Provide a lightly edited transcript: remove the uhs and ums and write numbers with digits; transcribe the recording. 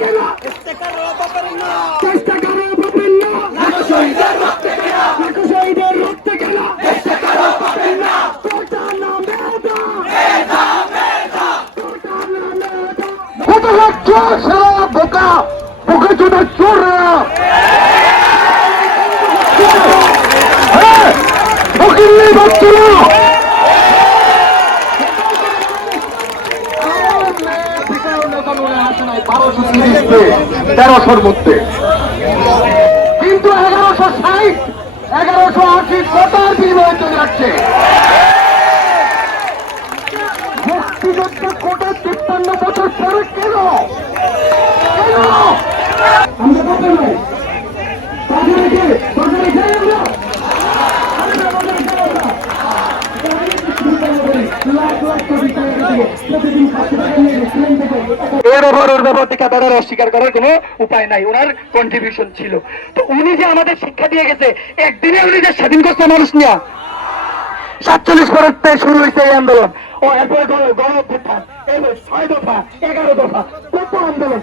কেনা, চেষ্টা করো পাবেন না, লাখো শহীদের রক্তে কেনা, চেষ্টা করো পাবেন না, তোটা না মেধা, কত লক্ষ সারা বোকা বুকে চোদা চোররা ফকিরনি বাচ্চারা 1300-র মধ্যে, কিন্তু 1160 1180 কোটার বিনিময়ে চলে যাচ্ছে। মুক্তিযোদ্ধা কোটা 53 বছর পরে কেন আমরা বলতে পারি বাজারে যাই আমরা এর ওর ব্যাপার ঠিকাদারের অস্বীকার করার কোনো উপায় নাই, ওনার কন্ট্রিবিউশন ছিল। তো উনি যে আমাদের শিক্ষা দিয়ে গেছে, একদিনে উনি যে স্বাধীন করছে মানুষ নিয়ে 47 পরের শুরু হয়েছে এই আন্দোলন, ও এরপরে গণ অভ্যুত্থান, 6 দফা 11 দফা কত আন্দোলন।